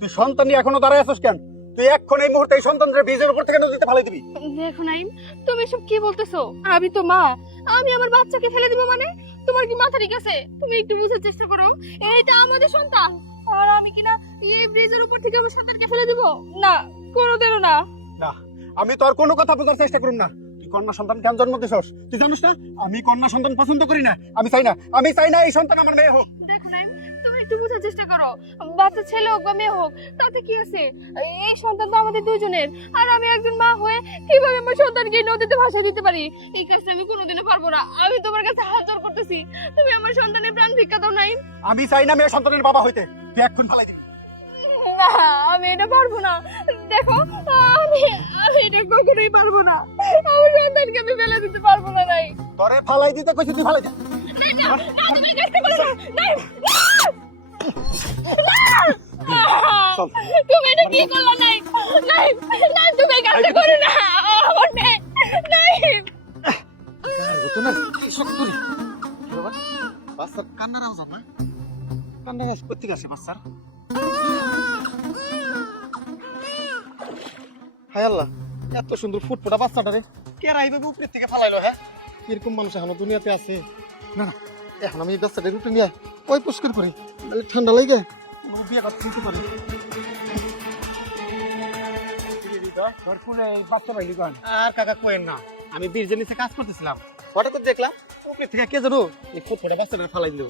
তুই সন্তান নিয়ে এখনও দাঁড়ায় আছিস কেন? তুই এখন এই মুহূর্তে এই সন্তানদের বীজের উপর থেকে নদীতে ফালাই দিবি। দেখো নাইম তুমি সব কি বলতেছো? আমি তো মা। আমি আমার বাচ্চাকে ফেলে দিব মানে? তোমার কি মাথা ঠিক আছে? তুমি একটু বুঝার চেষ্টা করো। এইটা আমাদের সন্তান। আর আমি কিনা এই ব্রিজের উপর থেকে আমার সন্তানকে ফেলে দিব? না কোনোদিনও না। না আমি তোর কোনো কথা বোঝার চেষ্টা করুম না। তুই কন্যা সন্তান কেন জন্ম দিছস? তুই জানিস না? আমি কন্যা সন্তান পছন্দ করি না। আমি চাই না আমি চাই না এই সন্তান আমার মেয়ে হোক। দেখো তুমি একটু বুঝার চেষ্টা করো। বাচ্চা ছেলে হোক বা মেয়ে হোক তাতে কি আছে? এই সন্তান তো আমাদের দুজনের আর আমি একজন মা হয়ে কীভাবে আমার সন্তানকে এই নদীতে ভাসিয়ে দিতে পারি? এই কাজটা আমি কোনোদিনও পারব না। আমি তোমার কাছে হাত জোর করতেছি। তুমি আমার সন্তানের প্রাণ ভিক্ষা দাও নাইম আমি চাই না মেয়ে সন্তানের বাবা হইতে। তুই এখন ফালাই দিবি। না আমি এটা পারব না। দেখো আমি আমি এটা কখনোই পারব না। আমার সন্তানকে আমি ফেলে দিতে পারব না নাই তোরে ফালাই দিতে কইছি তুই ফালাই দে। না, না, না, তুমি না। নাই, না, না। এটা কি করলা নাই? নাই নাই তুমি কাজটা করো না। আমার নাই। তো না শক্ত বাচ্চার কান্নার আওয়াজ না আওয়াজ কোথেকে আসে বাচ্চার? আল্লাহ, এত সুন্দর ফুটফুটা বাচ্চাটারে কে রাইবে উপরের থেকে ফালাইলো হ্যাঁ? এরকম মানুষ এখনও দুনিয়াতে আছে? না না, এখন আমি এই বাচ্চাটা রুটে নিয়ে ওই পুষ্কর করি নাহলে ঠান্ডা লাগে বিয়ে করি বাচ্চা আর না, আমি কাজ করতেছিলাম। হঠাৎ করে দেখলাম উপরে থেকে কে জানো এই ফুটফুটা বাচ্চাটা ফালাই দিল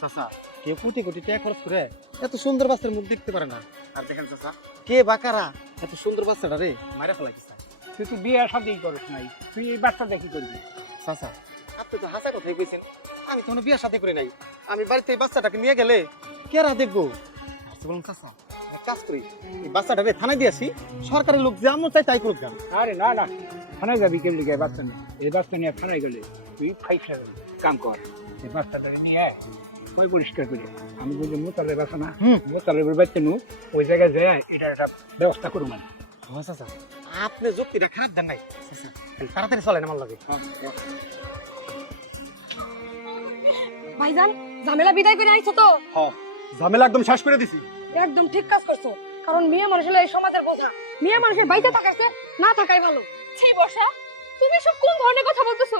চাচা, কেউ কোটি কোটি টাকা খরচ করে এত সুন্দর বাচ্চার মুখ দেখতে পারে না। আর দেখেন চাচা, কে বাকারা এত সুন্দর বাচ্চাটা রে। মারা ফেলাইছে তুই তো বিয়ে শাদি করিস নাই। তুই এই বাচ্চা দেখি করবি? চাচা আপনি তো হাসা কথাই কইছেন। আমি তো কোনো বিয়ে সাথে করি নাই। আমি বাড়িতে এই বাচ্চাটাকে নিয়ে গেলে কেরা দেখব? আচ্ছা বলুন চাচা কাজ করি। এই বাচ্চাটাকে থানায় দিয়েছি সরকারের লোক যেমন চাই তাই করুক আরে না না থানায় যাবি কেমনি গায়ে বাচ্চা নিয়ে? এই বাচ্চা নিয়ে থানায় গেলে তুই ফাইসা কাম কর। এই বাচ্চাটাকে নিয়ে আয়। ওই পরিষ্কার করে? আমি বলছি মোতালের বাচ্চা না? হুম। মোতালের নু ওই জায়গায় যায় এটা একটা ব্যবস্থা করুন মানে হ্যাঁ আপনি যুক্তিটা খারাপ দেন নাই। তাড়াতাড়ি চলেন আমার লাগে। ভাইজান ঝামেলা বিদায় করে আইছো তো? হ্যাঁ। ঝামেলা একদম শেষ করে দিছি। একদম ঠিক কাজ করছ। কারণ মেয়ে মানুষ হলো এই সমাজের বোঝা। মেয়ে মানুষের বাইতে থাকাছে না থাকাই ভালো। ছি বর্ষা তুমি সব কোন ধরনের কথা বলতেছো?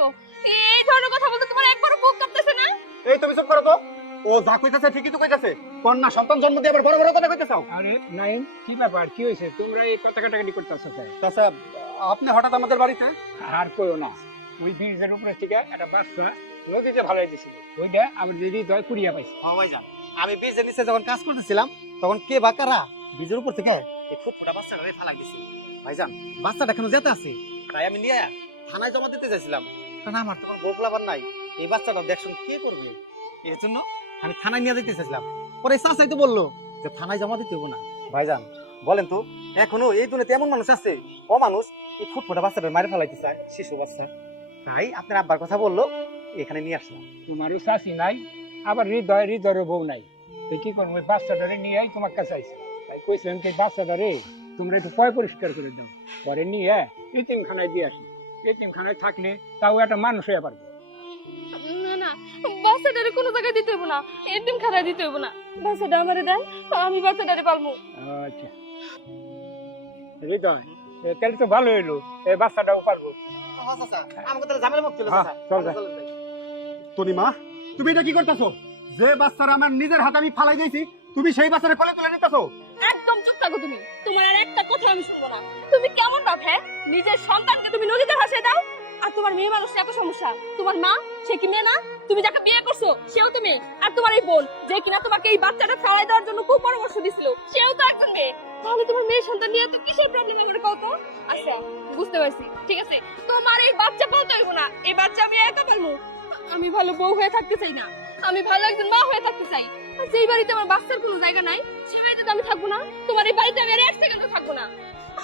এই ধরনের কথা বলতে তোমার একবারও বুক কাঁপতেছে না? এই তুমি চুপ করো তো। ও যা কইতাছে ঠিকই তো কইতাছে। কন্যা সন্তান জন্ম দিয়ে আবার বড় বড় কথা কইতাছাও? আরে নাই কি ব্যাপার? কি হয়েছে? তোমরা এই কথা কাটাকাটি করতেছো আপনি হঠাৎ আমাদের বাড়িতে? আর কইও না। ওই ব্রিজের উপরে থেকে একটা বাচ্চা নদীতে দিছিল। ওইটা আমার দিদি দয় কুড়িয়া পাইছে। হ্যাঁ ভাইজান আমি বীজের নিচে যখন কাজ করতেছিলাম তখন কে বাকারা বীজের উপর থেকে এই ফুটফুটা বাচ্চাটা ফেলা গেছে ভাইজান বাচ্চাটা কেন যেতে আছে। তাই আমি নিয়ে থানায় জমা দিতে চাইছিলাম। কারণ আমার তো কোনো নাই। এই বাচ্চাটা দেখুন কে করবে? এর জন্য আমি থানায় নিয়ে যেতে চাইছিলাম। পরে চাচাই তো বলল যে থানায় জমা দিতে হবে না। ভাইজান বলেন তো এখনও এই দুনিয়াতে এমন মানুষ আছে? ও মানুষ এই ফুটফুটা বাচ্চাটা মারে ফেলাইতে চায় শিশু বাচ্চা। তাই আপনার আব্বার কথা বলল এখানে নিয়ে আসলাম। তোমারও শাশি নাই আবার হৃদয় হৃদয়ের বউ নাই। কি করব ওই বাচ্চাটারে নিয়ে আই তোমার কাছে আইসি তাই কইছিলাম কি বাচ্চাটারে তোমরা একটু পয় পরিষ্কার করে দাও। পরে নিয়ে এতিমখানায় দিয়ে আসি। এতিমখানায় থাকলে তাও একটা মানুষ হয়ে পারবে। বাচ্চাটারে কোনো জায়গায় দিতে হইব না একদম খারাপ দিতে হইব না। বাচ্চাটা আমারে দেন আমি বাচ্চাটারে পালমু। আচ্ছা। হৃদয় তাহলে তো ভালো হইল এই বাচ্চাটাও পারব আমাকে তাহলে ঝামেলা মুক্ত হ্যাঁ। তনিমা তুমি এটা কি করতেছো? যে বাচ্চারা আমার নিজের হাতে আমি ফালাই দিয়েছি তুমি সেই বাচ্চারা কোলে তুলে নিতেছো? একদম চুপ থাকো তুমি। তোমার আর একটা কথা আমি শুনব না। তুমি কেমন বাপ হ্যাঁ? নিজের সন্তানকে তুমি নদীতে ভাসিয়ে দাও। আর তোমার মেয়ে মানুষ এত সমস্যা? তোমার মা, সে কি মেয়ে না? তুমি যাকে বিয়ে করছ, সেও তো মেয়ে। আর তোমার এই বোন, যে কিনা তোমাকে এই বাচ্চাটা ফেলাই দেওয়ার জন্য খুব পরামর্শ দিছিল, সেও তো একজন মেয়ে। তাহলে তোমার মেয়ে সন্তান নিয়ে তো কিসের প্রবলেম কত আচ্ছা বুঝতে পারছি। ঠিক আছে, তোমার এই বাচ্চা পালতে হইব না। এই বাচ্চা আমি একা পালবো। আমি ভালো বউ হয়ে থাকতে চাই না। আমি ভালো একজন মা হয়ে থাকতে চাই। আর যেই বাড়িতে আমার বাচ্চার কোনো জায়গা নাই, সে বাড়িতে আমি থাকব না। তোমার এই বাড়িতে আমি আর এক সেকেন্ডও থাকব না।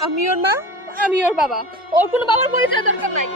আমি ওর মা আমি ওর বাবা। ওর কোনো বাবার পরিচয় দরকার নাই।